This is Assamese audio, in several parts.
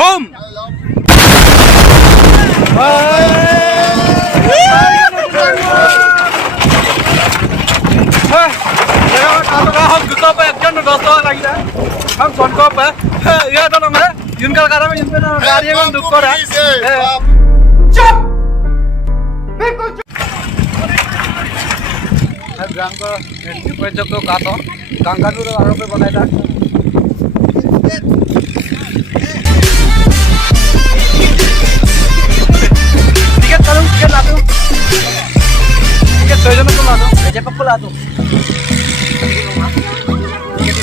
Boom! हम गुस्सा पे एकदम दोस्तों लगी था हम कौन को पे ये तो ना इनका कारण में इनपे ना गाड़ी में दुख कर रहा है चुप बिल्कुल चुप ग्राम को एंट्री पे जो को काटो कांगा तो आरोप पे बनाया था टिकट करूँ टिकट ला दूँ टिकट दो जनों को ला दूँ ऐसे कब ला दूँ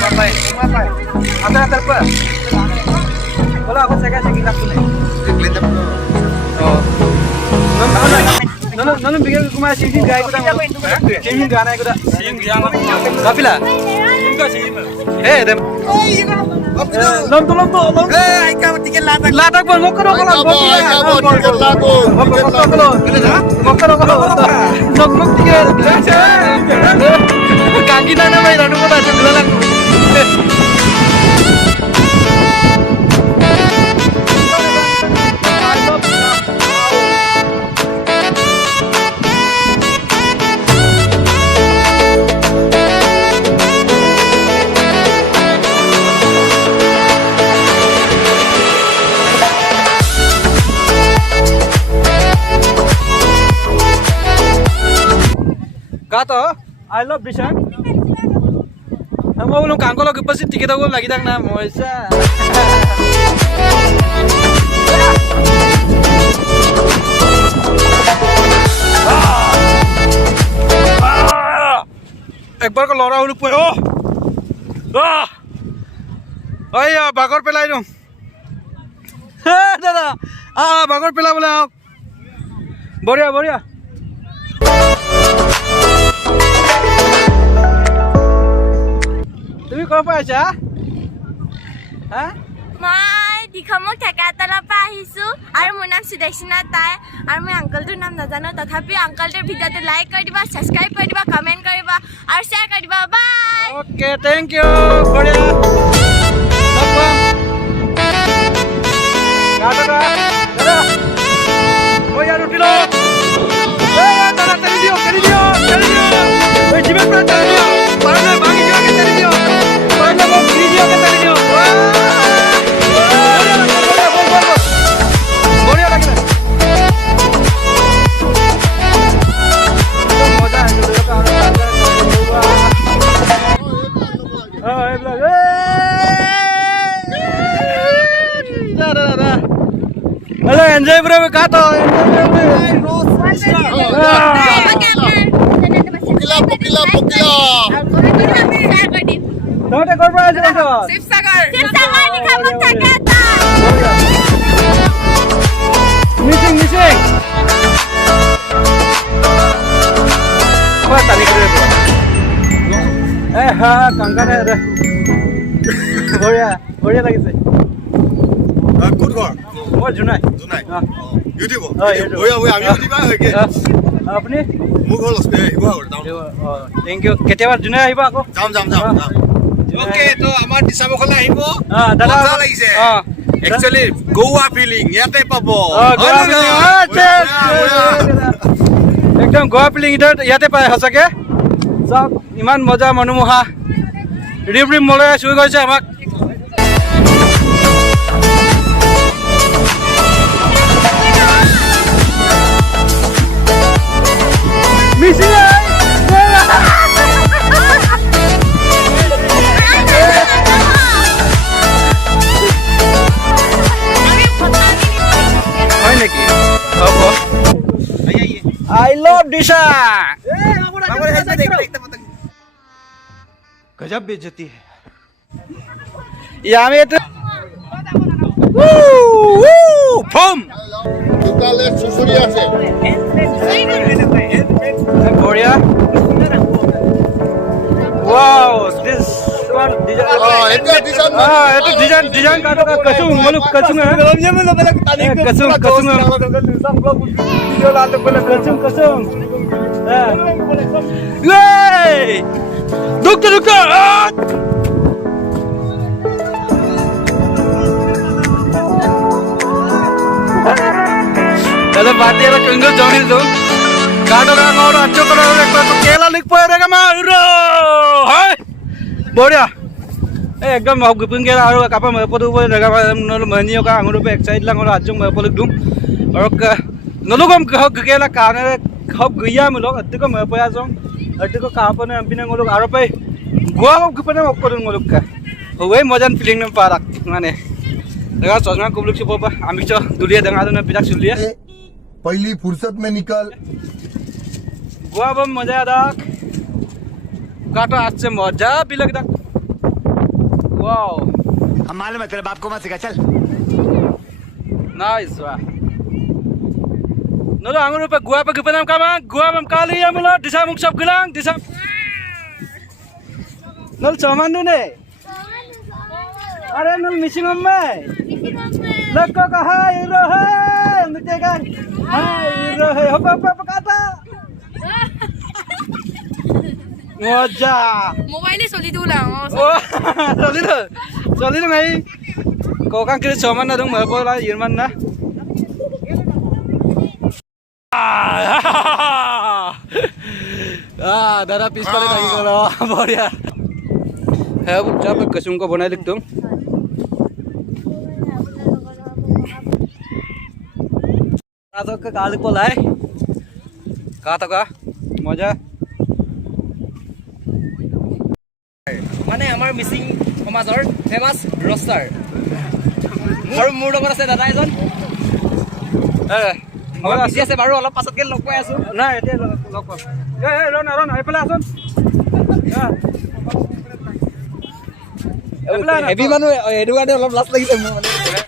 apa? Antar apa? Kalau aku checking aku nih. Oh. Nono bikin kumai singing gaya aku dah. Singing gana aku dah. Singing gana. Kapila. Enggak singing. Dem. Lom. Ika tiket latak. Latak pun mau karo. Nok tiket. Kaki nana mai ranu ko dah bilang. Kata, I love Dishan. Kamu belum kangkol lagi pasti tiket aku lagi dah na moisa. Ekbar ko lora hulu po. Ay, bagor pelay dong. Dada. Bagor pelay boleh. Boria. তুমি ক'ৰ পৰা আহিছা? হা? মই দিখমক ঠেকাতলৰ পৰা আহিছোঁ আৰু মোৰ নাম সুদক্ষিণা তাই আৰু মই আংকলটোৰ নাম নাজানো তথাপিও আংকলটোৰ ভিডিঅ'টো লাইক কৰি দিবা ছাবস্ক্ৰাইব কৰি দিবা কমেণ্ট কৰিবা আৰু শ্বেয়াৰ কৰি দিবা বাই ওকে থেংক ইউ বঢ়িয়া দাদা ও यार উঠি লো দাদা তেৰি দিও ওই জীবন পৰা তেৰি দিও পাৰলে ভাঙি দিও কে তেৰি দিও পারলে वो वीडियो के तरीके हो बढ़िया लग रहा है मजा है जो का ए ब्लॉग दादा हेलो एंजॉय ब्रो का तो Note kor pa aja to. Sipsagar dikhamo thakata. Missing. Apa tadi kira tu? Kangka ni ada. Boleh lagi sih. Good kor. Oh Junai. YouTube. YouTube. Boleh, আমি YouTube আগে। আপনি? মুখ হল স্পে হিবা হল ডাউন। Thank you. কেতিয়াবা Junai আহিবা আকৌ? যাম। ওকে তো আমাৰ দিছামখলে আহিব দাদা মজা লাগিছে একচুয়ালি গোৱা ফিলিং ইয়াতে পাব একদম গোৱা ফিলিং ইয়াতে পায় সঁচাকে চাওক ইমান মজা মনোমোহা ৰিম মলাই চুই গৈছে আমাক মিছি I love Disha. गजब बेइज्जती है यहाँ में तो फम দুকালে সুসুরি আছে बढ़िया wow this one এটা डिजाइन का तो कसुम मलुक कसुम है कसुम वीडियो ला तो बोले कसुम ये रुक बात ये कंगल जानी दो काटो का और अच्छो करो एक बार तो केला लिख पाए रहेगा मैं हाय बढ़िया एकदम học gửi kia là rồi cặp mà có đôi với là nó mà nhiều cái người đối excited là người chung mà có lực đúng rồi nó lúc không học kia là cả này học gửi ra một lúc tự có mà phải xong tự có cả phần này pin người lúc ở đây gua học gửi học có được người lúc cả vậy मजा feeling nó parak mana देखा सोचना कुछ लोग से बोला आमी चो दुलिया दंगा तो ना पिता सुलिया पहली फुर्सत में निकल गोवा बम मजा आदा काटो आज से मजा भी लगता वाओ हम मालूम है तेरे बाप को मत सिखा चल नाइस वाह नलो आंगुर पे गोवा पे गपनाम कामा गोवा बम काली या मुला दिशा मुख सब गिलांग दिशा नल सामान ने अरे नल मिसिंग में लको कहा हीरो है मिटेगा हाय हीरो है हो पापा कata मजा मोबाइल चली दू ला चली दो ngay có các cái số man dong mở po la yin man na दादा पिछले लगी करो बढ़िया है वो जब कसम को बनाए लिख तुम तो का काल को लाए का तो का मजा মানে আমাৰ মিচিং সমাজৰ ফেমাস ৰষ্টাৰ মোৰ লগত আছে দাদা এজন মই বিজি আছে বাৰু অলপ পাছতকে লগ পাই আছো নাই এতিয়া লগ পাম এই ৰন এইফালে আছোন হেভি মানুহ সেইটো কাৰণে অলপ লাজ লাগিছে মোৰ মানে